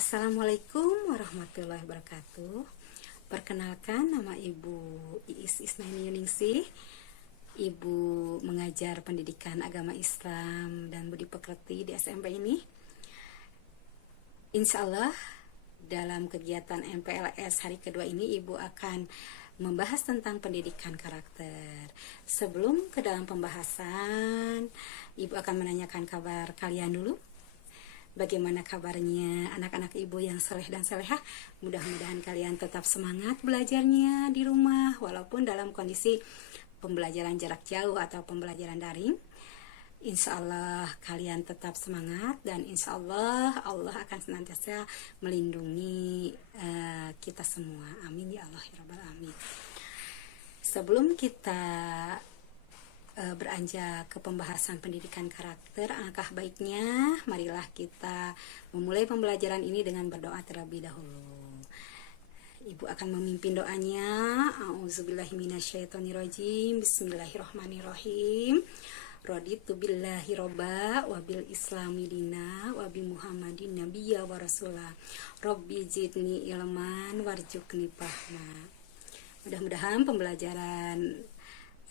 Assalamualaikum warahmatullahi wabarakatuh. Perkenalkan, nama Ibu Iis Isnaini Yuningsih. Ibu mengajar pendidikan agama Islam dan budi pekerti di SMP ini. Insya Allah dalam kegiatan MPLS hari kedua ini Ibu akan membahas tentang pendidikan karakter. Sebelum ke dalam pembahasan, Ibu akan menanyakan kabar kalian dulu. Bagaimana kabarnya anak-anak Ibu yang soleh dan solehah? Mudah-mudahan kalian tetap semangat belajarnya di rumah walaupun dalam kondisi pembelajaran jarak jauh atau pembelajaran daring. Insya Allah kalian tetap semangat dan insya Allah Allah akan senantiasa melindungi kita semua. Amin ya Allah ya Rabbal Alamin. Sebelum kita beranjak ke pembahasan pendidikan karakter, alangkah baiknya marilah kita memulai pembelajaran ini dengan berdoa terlebih dahulu. Ibu akan memimpin doanya. A'udzubillahi minasyaitonirrajim. Bismillahirrahmanirrahim. Raditu billahi robba wa bil islami dina wa bi muhammadin nabiyya wa rasulah. Rabbi zidni ilman warzuqni fahma. Mudah-mudahan pembelajaran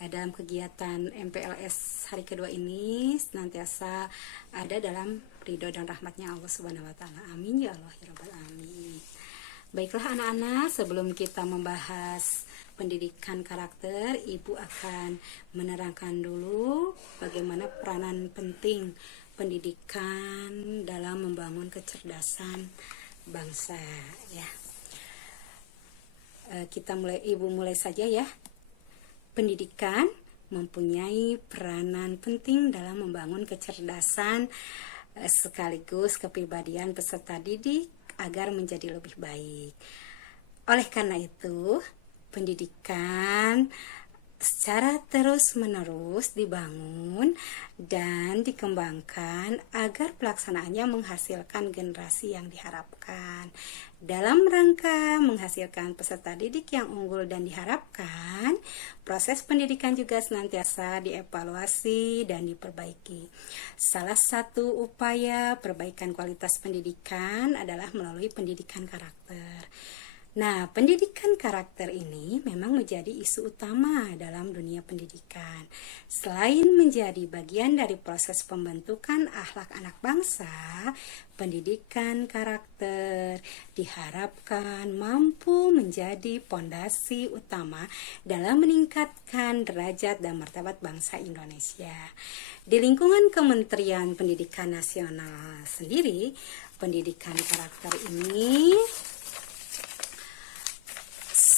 dalam kegiatan MPLS hari kedua ini senantiasa ada dalam ridho dan rahmatnya Allah Subhanahu wa Ta'ala. Amin ya Allah ya Rabbal Alamin. Baiklah anak-anak, sebelum kita membahas pendidikan karakter, Ibu akan menerangkan dulu bagaimana peranan penting pendidikan dalam membangun kecerdasan bangsa ya. Ibu mulai saja ya. Pendidikan mempunyai peranan penting dalam membangun kecerdasan sekaligus kepribadian peserta didik agar menjadi lebih baik. Oleh karena itu, pendidikan secara terus-menerus dibangun dan dikembangkan agar pelaksanaannya menghasilkan generasi yang diharapkan. Dalam rangka menghasilkan peserta didik yang unggul dan diharapkan, proses pendidikan juga senantiasa dievaluasi dan diperbaiki. Salah satu upaya perbaikan kualitas pendidikan adalah melalui pendidikan karakter. Nah, pendidikan karakter ini memang menjadi isu utama dalam dunia pendidikan. Selain menjadi bagian dari proses pembentukan akhlak anak bangsa, pendidikan karakter diharapkan mampu menjadi pondasi utama dalam meningkatkan derajat dan martabat bangsa Indonesia. Di lingkungan Kementerian Pendidikan Nasional sendiri, pendidikan karakter ini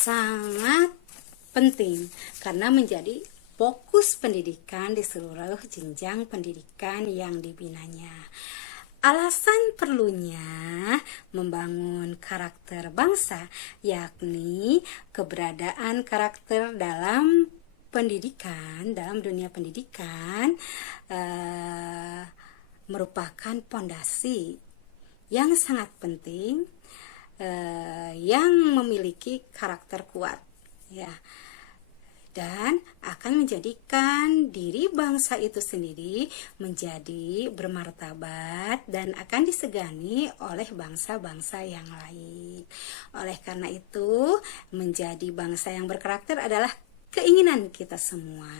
sangat penting karena menjadi fokus pendidikan di seluruh jenjang pendidikan yang dibinanya. Alasan perlunya membangun karakter bangsa yakni keberadaan karakter dalam pendidikan, dalam dunia pendidikan merupakan pondasi yang sangat penting yang memiliki karakter kuat ya, dan akan menjadikan diri bangsa itu sendiri menjadi bermartabat dan akan disegani oleh bangsa-bangsa yang lain. Oleh karena itu, menjadi bangsa yang berkarakter adalah keinginan kita semua.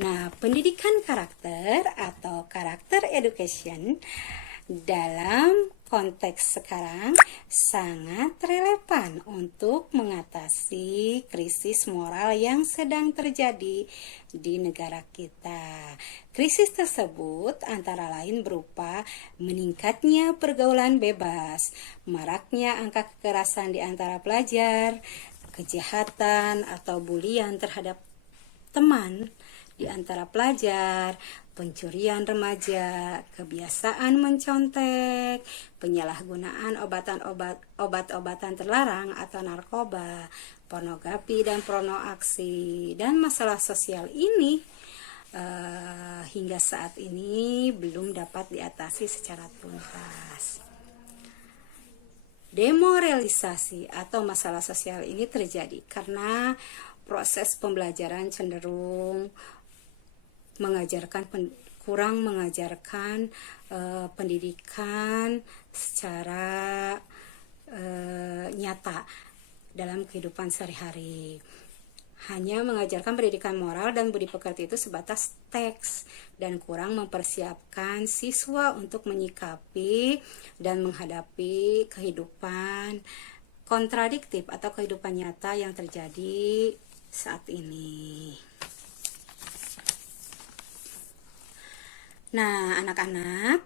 Nah, pendidikan karakter atau karakter education dalam konteks sekarang sangat relevan untuk mengatasi krisis moral yang sedang terjadi di negara kita. Krisis tersebut antara lain berupa meningkatnya pergaulan bebas, maraknya angka kekerasan di antara pelajar, kejahatan atau bulian terhadap teman di antara pelajar, pencurian remaja, kebiasaan mencontek, penyalahgunaan obat-obatan terlarang atau narkoba, pornografi dan pornoaksi, dan masalah sosial ini hingga saat ini belum dapat diatasi secara tuntas. Demoralisasi atau masalah sosial ini terjadi karena proses pembelajaran cenderung mengajarkan kurang mengajarkan pendidikan secara nyata dalam kehidupan sehari-hari. Hanya mengajarkan pendidikan moral dan budi pekerti itu sebatas teks dan kurang mempersiapkan siswa untuk menyikapi dan menghadapi kehidupan kontradiktif atau kehidupan nyata yang terjadi saat ini. Nah, anak-anak,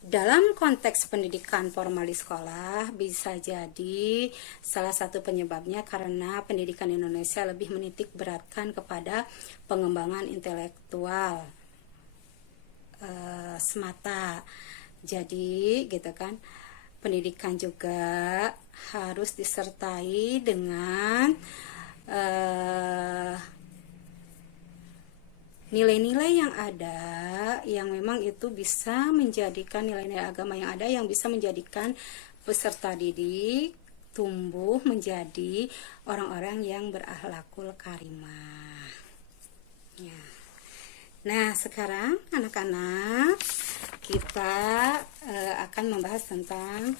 dalam konteks pendidikan formal di sekolah bisa jadi salah satu penyebabnya karena pendidikan Indonesia lebih menitik beratkan kepada pengembangan intelektual semata. Jadi gitu kan, pendidikan juga harus disertai dengan nilai-nilai yang ada, yang memang itu bisa menjadikan nilai-nilai agama yang ada, yang bisa menjadikan peserta didik tumbuh menjadi orang-orang yang berakhlakul karimah. Ya. Nah, sekarang anak-anak kita akan membahas tentang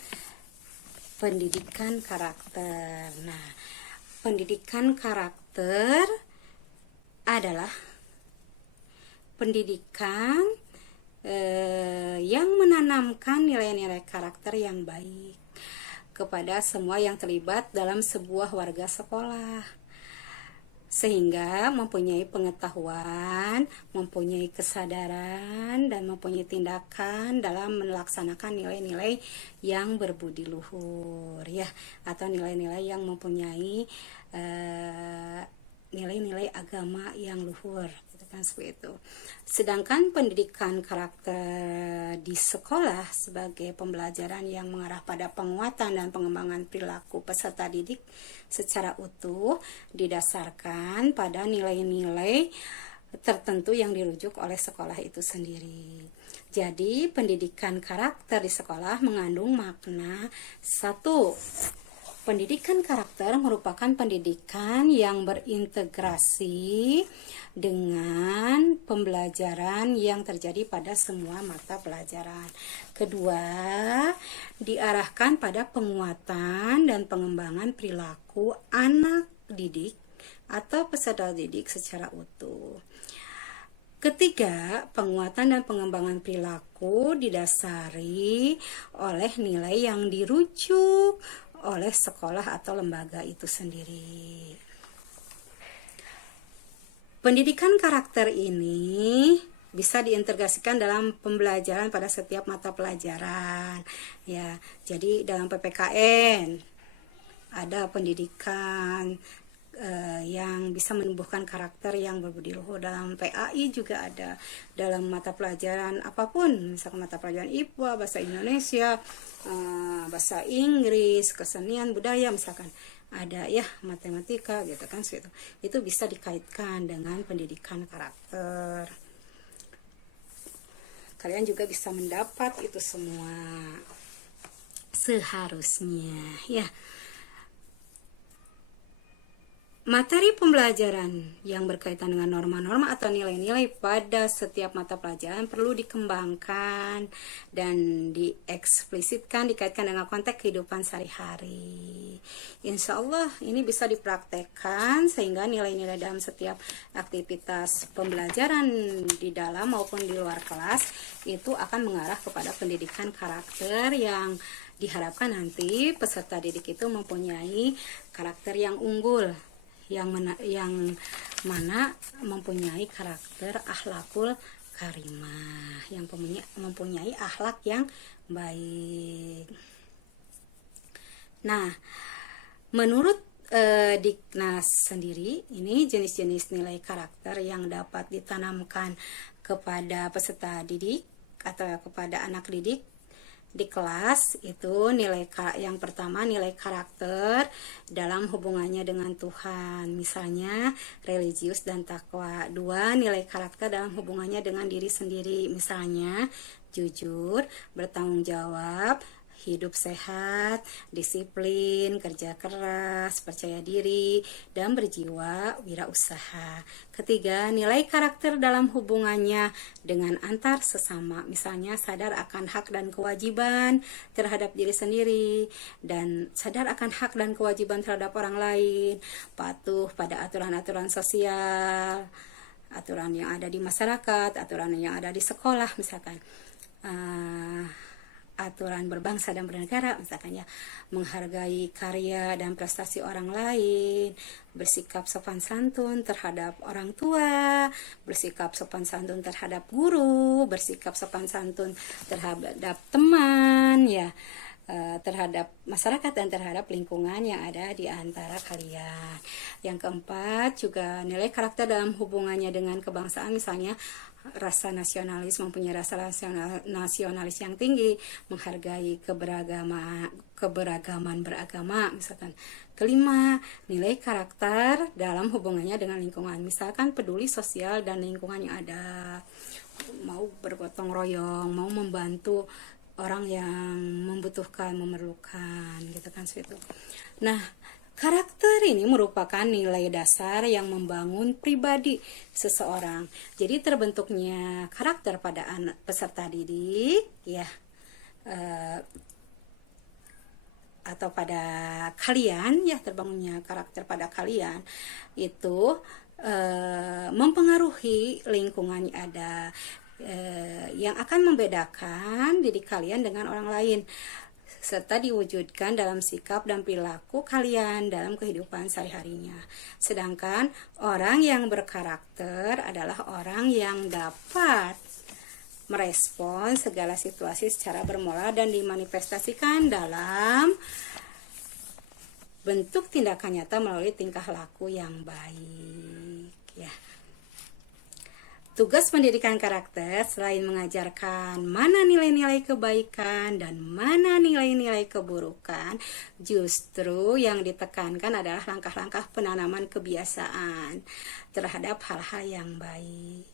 pendidikan karakter. Nah, pendidikan karakter adalah pendidikan yang menanamkan nilai-nilai karakter yang baik kepada semua yang terlibat dalam sebuah warga sekolah, sehingga mempunyai pengetahuan, mempunyai kesadaran, dan mempunyai tindakan dalam melaksanakan nilai-nilai yang berbudi luhur, ya, atau nilai-nilai yang mempunyai nilai-nilai agama yang luhur, gitu kan, seperti itu. Sedangkan pendidikan karakter di sekolah sebagai pembelajaran yang mengarah pada penguatan dan pengembangan perilaku peserta didik secara utuh didasarkan pada nilai-nilai tertentu yang dirujuk oleh sekolah itu sendiri. Jadi pendidikan karakter di sekolah mengandung makna satu. Pendidikan karakter merupakan pendidikan yang berintegrasi dengan pembelajaran yang terjadi pada semua mata pelajaran. Kedua, diarahkan pada penguatan dan pengembangan perilaku anak didik atau peserta didik secara utuh. Ketiga, penguatan dan pengembangan perilaku didasari oleh nilai yang dirujuk oleh sekolah atau lembaga itu sendiri. Pendidikan karakter ini bisa diintegrasikan dalam pembelajaran pada setiap mata pelajaran. Ya, jadi dalam PPKN ada pendidikan yang bisa menumbuhkan karakter yang berbudi luhur. Dalam PAI juga ada, dalam mata pelajaran apapun, misalkan mata pelajaran IPA, bahasa Indonesia, bahasa Inggris, kesenian, budaya, misalkan ada ya, matematika gitu kan, itu bisa dikaitkan dengan pendidikan karakter. Kalian juga bisa mendapat itu semua seharusnya, ya. Materi pembelajaran yang berkaitan dengan norma-norma atau nilai-nilai pada setiap mata pelajaran perlu dikembangkan dan dieksplisitkan, dikaitkan dengan konteks kehidupan sehari-hari. Insya Allah ini bisa dipraktekkan sehingga nilai-nilai dalam setiap aktivitas pembelajaran di dalam maupun di luar kelas itu akan mengarah kepada pendidikan karakter yang diharapkan nanti peserta didik itu mempunyai karakter yang unggul, yang mana mempunyai karakter akhlakul karimah, yang mempunyai akhlak yang baik. Nah, menurut Diknas sendiri, ini jenis-jenis nilai karakter yang dapat ditanamkan kepada peserta didik atau kepada anak didik di kelas itu. Yang pertama, nilai karakter dalam hubungannya dengan Tuhan, misalnya religius dan takwa. 2, nilai karakter dalam hubungannya dengan diri sendiri, misalnya jujur, bertanggung jawab, hidup sehat, disiplin, kerja keras, percaya diri, dan berjiwa wirausaha. Ketiga, nilai karakter dalam hubungannya dengan antar sesama, misalnya sadar akan hak dan kewajiban terhadap diri sendiri, dan sadar akan hak dan kewajiban terhadap orang lain, patuh pada aturan-aturan sosial, aturan yang ada di masyarakat, aturan yang ada di sekolah misalkan, aturan berbangsa dan bernegara misalkan ya, menghargai karya dan prestasi orang lain, bersikap sopan santun terhadap orang tua, bersikap sopan santun terhadap guru, bersikap sopan santun terhadap teman ya, terhadap masyarakat dan terhadap lingkungan yang ada di antara kalian. Yang keempat juga nilai karakter dalam hubungannya dengan kebangsaan, misalnya rasa nasionalis, mempunyai rasa nasionalis yang tinggi, menghargai keberagaman beragama misalkan. Kelima, nilai karakter dalam hubungannya dengan lingkungan, misalkan peduli sosial dan lingkungan yang ada, mau bergotong royong, mau membantu orang yang membutuhkan, memerlukan gitu kan seperti itu. Nah, karakter ini merupakan nilai dasar yang membangun pribadi seseorang. Jadi terbentuknya karakter pada anak peserta didik ya, atau pada kalian ya, terbangunnya karakter pada kalian itu mempengaruhi lingkungan yang ada, yang akan membedakan diri kalian dengan orang lain, serta diwujudkan dalam sikap dan perilaku kalian dalam kehidupan sehari-harinya. Sedangkan orang yang berkarakter adalah orang yang dapat merespon segala situasi secara bermoral dan dimanifestasikan dalam bentuk tindakan nyata melalui tingkah laku yang baik ya. Tugas pendidikan karakter selain mengajarkan mana nilai-nilai kebaikan dan mana nilai-nilai keburukan, justru yang ditekankan adalah langkah-langkah penanaman kebiasaan terhadap hal-hal yang baik.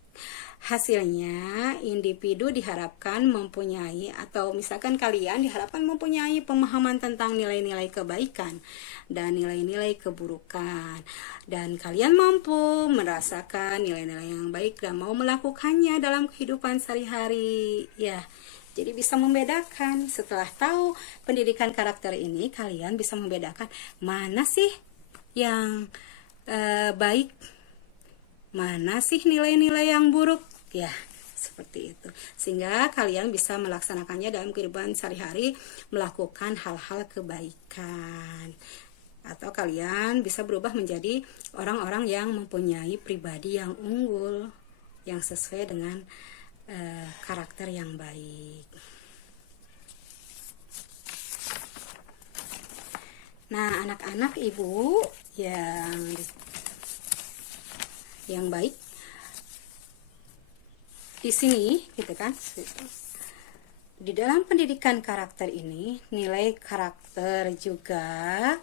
Hasilnya, individu diharapkan mempunyai, atau misalkan kalian diharapkan mempunyai pemahaman tentang nilai-nilai kebaikan dan nilai-nilai keburukan. Dan kalian mampu merasakan nilai-nilai yang baik dan mau melakukannya dalam kehidupan sehari-hari. Ya, jadi bisa membedakan. Setelah tahu pendidikan karakter ini, kalian bisa membedakan mana sih yang baik, mana sih nilai-nilai yang buruk ya, seperti itu, sehingga kalian bisa melaksanakannya dalam kehidupan sehari-hari, melakukan hal-hal kebaikan, atau kalian bisa berubah menjadi orang-orang yang mempunyai pribadi yang unggul, yang sesuai dengan karakter yang baik. Nah, anak-anak ibu yang baik di sini gitu kan, di dalam pendidikan karakter ini nilai karakter juga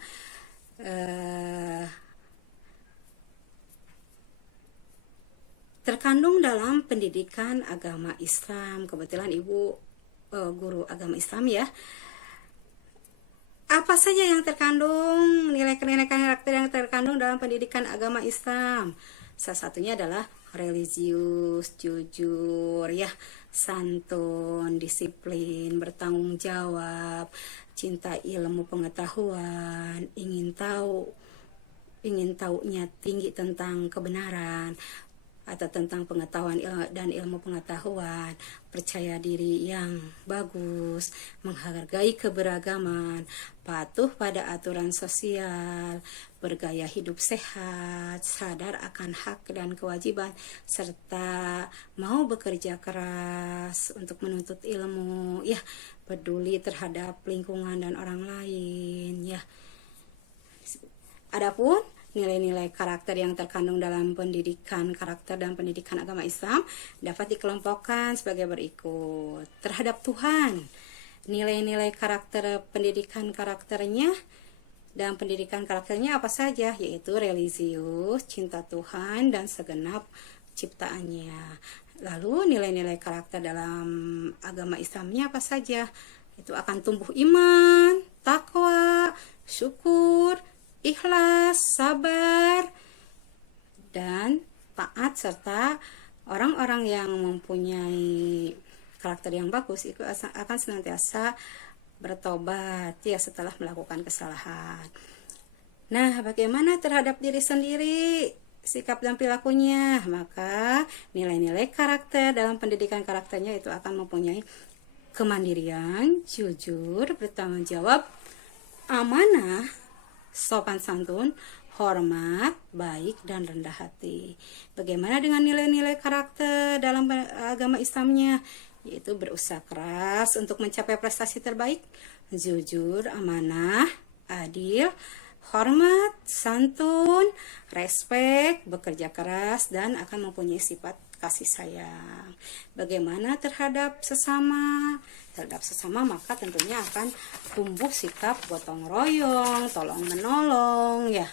terkandung dalam pendidikan agama Islam. Kebetulan ibu guru agama Islam ya. Apa saja yang terkandung, nilai-nilai karakter yang terkandung dalam pendidikan agama Islam? Salah satunya adalah religius, jujur ya, santun, disiplin, bertanggung jawab, cinta ilmu pengetahuan, ingin tahunya tinggi tentang kebenaran atau tentang pengetahuan dan ilmu pengetahuan, percaya diri yang bagus, menghargai keberagaman, patuh pada aturan sosial, bergaya hidup sehat, sadar akan hak dan kewajiban, serta mau bekerja keras untuk menuntut ilmu ya, peduli terhadap lingkungan dan orang lain ya. Adapun nilai-nilai karakter yang terkandung dalam pendidikan karakter dan pendidikan agama Islam dapat dikelompokkan sebagai berikut. Terhadap Tuhan, nilai-nilai karakter pendidikan karakternya dan pendidikan karakternya apa saja? Yaitu religius, cinta Tuhan dan segenap ciptaannya. Lalu nilai-nilai karakter dalam agama Islamnya apa saja? Itu akan tumbuh iman, takwa, syukur, ikhlas, sabar, dan taat, serta orang-orang yang mempunyai karakter yang bagus itu akan senantiasa bertobat ya setelah melakukan kesalahan. Nah, bagaimana terhadap diri sendiri sikap dan perilakunya? Maka nilai-nilai karakter dalam pendidikan karakternya itu akan mempunyai kemandirian, jujur, bertanggung jawab, amanah, sopan santun, hormat, baik, dan rendah hati. Bagaimana dengan nilai-nilai karakter dalam agama Islamnya? Yaitu berusaha keras untuk mencapai prestasi terbaik, jujur, amanah, adil, hormat, santun, respek, bekerja keras, dan akan mempunyai sifat kasih sayang. Bagaimana terhadap sesama? Terhadap sesama maka tentunya akan tumbuh sikap gotong royong, tolong menolong, ya,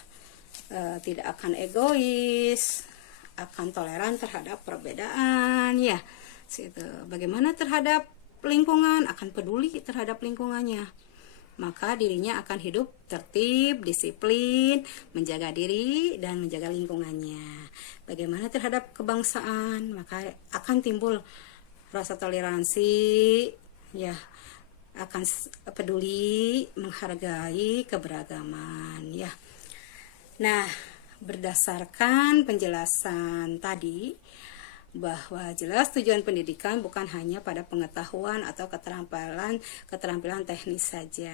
tidak akan egois, akan toleran terhadap perbedaan, ya. Situ. Bagaimana terhadap lingkungan? Akan peduli terhadap lingkungannya. Maka dirinya akan hidup tertib, disiplin, menjaga diri dan menjaga lingkungannya. Bagaimana terhadap kebangsaan? Maka akan timbul rasa toleransi, ya, akan peduli, menghargai keberagaman, ya. Nah, berdasarkan penjelasan tadi, bahwa jelas tujuan pendidikan bukan hanya pada pengetahuan atau keterampilan teknis saja.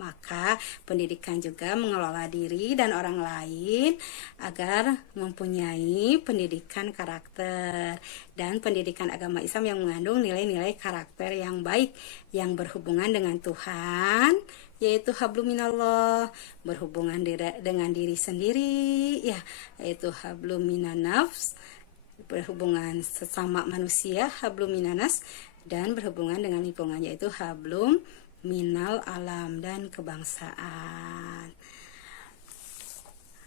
Maka pendidikan juga mengelola diri dan orang lain agar mempunyai pendidikan karakter, dan pendidikan agama Islam yang mengandung nilai-nilai karakter yang baik yang berhubungan dengan Tuhan, yaitu hablum minallah, berhubungan dengan diri sendiri, ya, yaitu hablum minan nafs, berhubungan sesama manusia, hablum minanas, dan berhubungan dengan lingkungan, yaitu hablum minal alam, dan kebangsaan.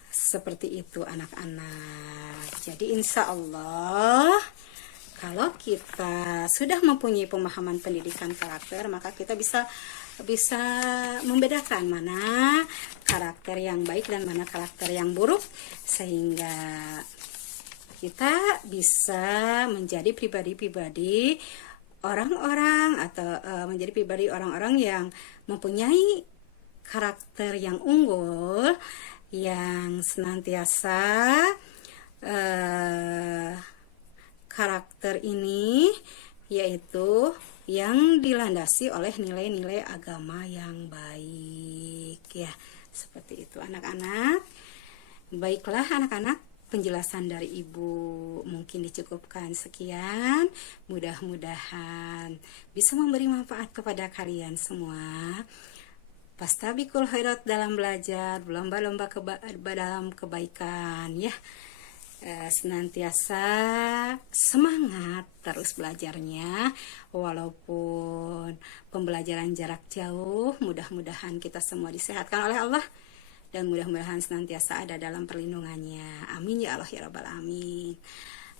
Seperti itu anak-anak. Jadi insya Allah kalau kita sudah mempunyai pemahaman pendidikan karakter, maka kita bisa membedakan mana karakter yang baik dan mana karakter yang buruk, sehingga kita bisa menjadi pribadi-pribadi orang-orang atau menjadi pribadi orang-orang yang mempunyai karakter yang unggul, yang senantiasa karakter ini yaitu yang dilandasi oleh nilai-nilai agama yang baik, ya. Seperti itu anak-anak. Baiklah anak-anak, penjelasan dari Ibu mungkin dicukupkan sekian. Mudah-mudahan bisa memberi manfaat kepada kalian semua. Pastabikul khairat dalam belajar, berlomba-lomba dalam kebaikan, ya. Senantiasa semangat terus belajarnya, walaupun pembelajaran jarak jauh. Mudah-mudahan kita semua disehatkan oleh Allah, dan mudah-mudahan senantiasa ada dalam perlindungannya. Amin ya Allah ya Rabbal Alamin.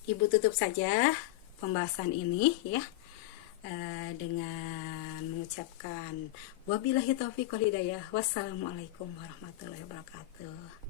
Ibu tutup saja pembahasan ini, ya, dengan mengucapkan wabillahi taufiq wal hidayah. Wassalamualaikum warahmatullahi wabarakatuh.